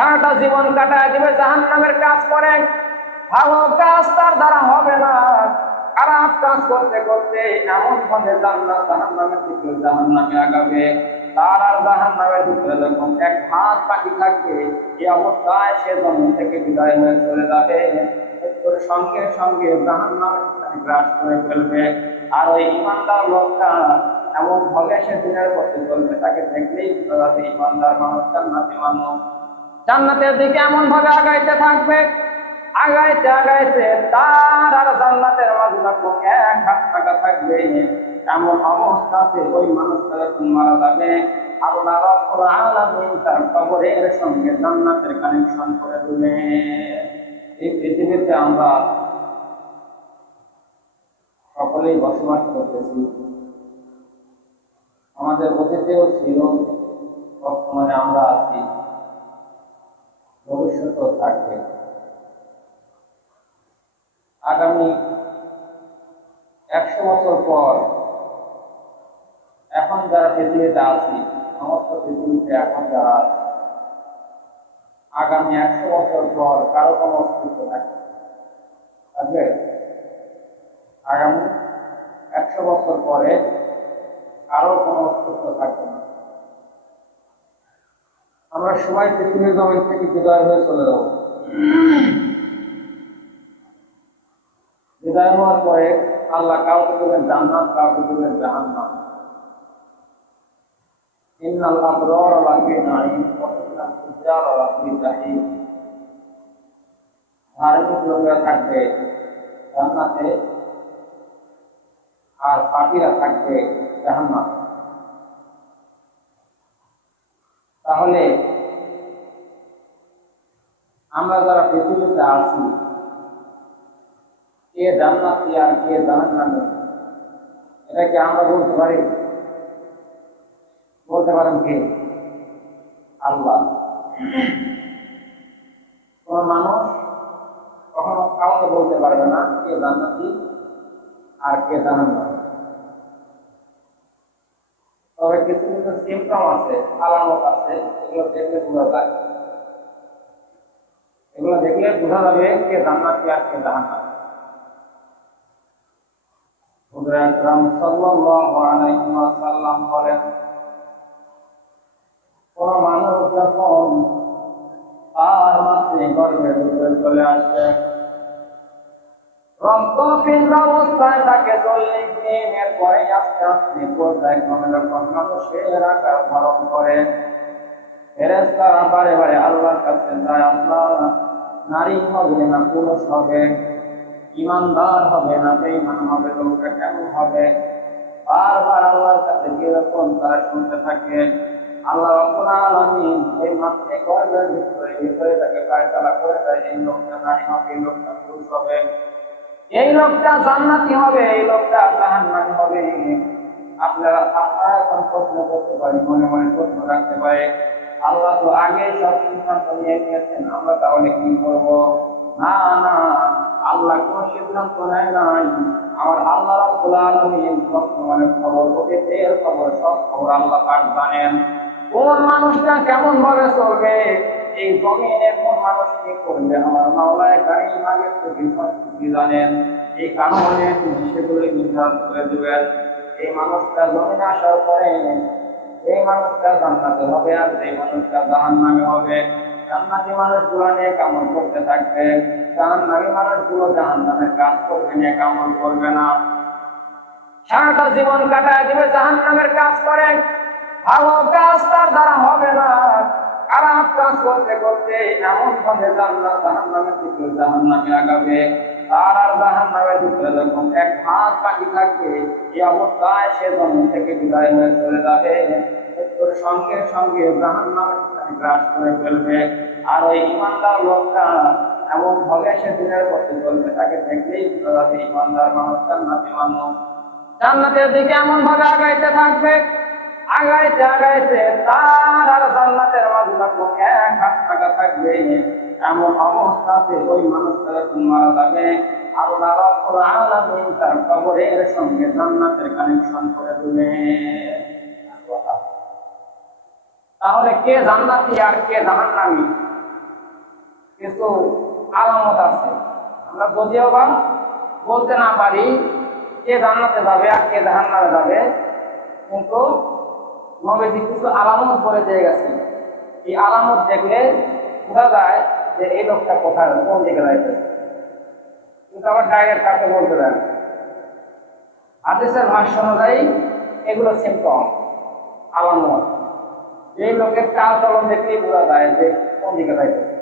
সারাটা জীবন কাটায় দিবে জাহান নামের কাজ করে। ভালো কাজ তার দ্বারা হবে না। খারাপ কাজ করতে করতে এমন ভাবে জান্নাত জাহান নামের দিকে জাহান নামে আগাবে। তার আর জাহান নামের ভিতরে যখন এক হাত বাকি থাকবে, এই অবস্থায় সে জন্ম থেকে বিদায় হয়ে চলে যাবে। মৃত্যুর সঙ্গে সঙ্গে জাহান নামে গ্রাস করে ফেলবে। আর ওই ইমানদার লোকটা এমন ভাবে সে দিনের পথে চলবে, তাকে দেখলেই বোঝা যাবে ইমানদার মানুষ জান্নাতি মানুষ। জান্নাতের দিকে এমন ভাবে আগাইতে থাকবে, আগাইতে আগাইতে তার আর জান্নাতের মাঝে যখন এক হাত টাকা থাকবে। এমন অবস্থাতে ওই মানুষটা যখন মারা যাবে, আল্লাহ রাব্বুল আলামিন তার কবরের সঙ্গে জান্নাতের কানেকশন করে দেবে। এই পৃথিবীতে আমরা সকলেই বসবাস করতেছি। আমাদের অতীতেও ছিল, বর্তমানে আমরা আছি। ভবিষ্যতেও থাকবে। আগামী একশো বছর পর এখন যারা পৃথিবীতে আছি, সমস্ত পৃথিবীতে এখন যারা আছে, আগামী একশো বছর পর কারও কোনো অস্তিত্ব থাকবে থাকবে? আগামী একশো বছর পরে কারও কোনো অস্তিত্ব থাকবে না। আমরা সবাই জমিন থেকে বিদায় হয়ে চলে যাব। বিদায় হওয়ার পরে আল্লাহ কাউকে দেবেন জান্নাত, কাউকে দেবেন জাহান্নাম। লোকেরা থাকবে আর পাপীরা থাকবে জাহান্নাম। তাহলে আমরা যারা পৃথিবীতে আছি, কে জান্নাতি আর কে জাহান্নামী, এটা কি আমরা বলতে পারি? বলতে পারেন কে? আল্লাহ। কোন মানুষ কখনো কাউকে বলতে পারবে না কে জান্নাতি আর কে জাহান্নামী। কিছু সিমটম আছে, আলামত আছে, এগুলো দেখলে বোঝা যায়। এগুলো দেখলে বোঝা যাবে কে আর কে সাল্লাল্লাহু আলাইহি ওয়াসাল্লাম বলেন, কোন মানুষ যখন ভিতরে চলে আসে হবে না, পুরুষ হবে। ইমানদার হবে না হবে, লোকটা কেমন হবে? বারবার আল্লাহর কাছে কীরকম তারা শুনতে থাকে, আল্লাহ এই ভিতরে ভিতরে তাকে কায়তালা করে দেয়, এই লোকটা নারী হবে, এই লোকটা পুরুষ হবে। এই লোকটা জান্নাতি হবে, এই লোকটা জাহান্নামী হবে। আপনারা আপনারা এখন প্রশ্ন করতে পারি, মনে মনে প্রশ্ন রাখতে পারে, আল্লাহ তো আগে সব সিদ্ধান্ত নিয়ে নিয়েছেন আমরা তাহলে কি করব? না না, আল্লাহ কোন সিদ্ধান্ত নেয় নাই। আমার আল্লাহ খবর, অতীতের খবর, সব খবর আল্লাহ জানেন। কোন মানুষটা কেমন ভাবে চলবে? এই জমিনে কোন মানুষ কি করবে? আমার মাওলায় কারিম আগে থেকে সব কিছু জানেন? এই কারণে তিনি সেগুলো নির্ধারণ করে দেবেন। এই মানুষটা জমিনে আসার পরে এই মানুষটা জান্নাতে হবে আর এই মানুষটা জাহান্নামে হবে। জান্নাতি মানুষগুলো নিয়ে কামল করতে থাকবে। জাহান জাহান্নামী মানুষগুলো জাহান্নামের কাজ করবে নিয়ে কামল করবে না। সারাটা জীবন কাটায় দিবে জাহান্নামের কাজ করে। ভালো কাজ তার দ্বারা হবে না। আর সঙ্গে সঙ্গে গ্রাস করে ফেলবে। আর ওই ইমানদার লোকটা এমন ভাবে সে দিনের পথে চলবে, তাকে দেখলেই ইমানদার মানুষ জান্নাতি মানুষ। জান্নাতের দিকে এমন ভাবে আগাইতে থাকবে আগাইতে আগাইতে তার আর জান্নাতের মাঝে টাকা থাকবে। এমন অবস্থাতে ওই মানুষটা যখন মারা যাবে তার কবরের সঙ্গে জান্নাতের কানেকশন করে দেবে। তাহলে কে জান্নাতি আর কে জাহান্নামী? কিছু আলামত আছে। আমরা যদিও বা বলতে না পারি কে জান্নাতে যাবে আর কে জাহান্নামে যাবে, কিন্তু নবীজি কিছু আলামত বলে দিয়ে গেছেন এই আলামত দেখলে বোঝা যায় যে এই লোকটা কোথায়, কোন দিকে যাইতেছে। কিন্তু আবার ডাইরেক্ট কাকে বলতে দেন হাদিসের ভাষ্য অনুযায়ী এগুলো সিমটম আলামত। এই লোকের চাল চলন দেখলেই বোঝা যায় যে কোন দিকে যাইতেছে।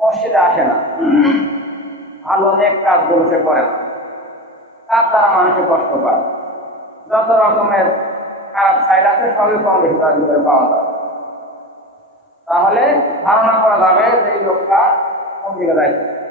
মসজিদে আসে না। ভালো অনেক কাজগুলো সে করে না। তার দ্বারা মানুষের কষ্ট পায়। যত রকমের সাইড আছে, সবই পাওয়া যায়। তাহলে ধারণা করা যাবে যে এই লোকটা কোন দিকে যাইতেছে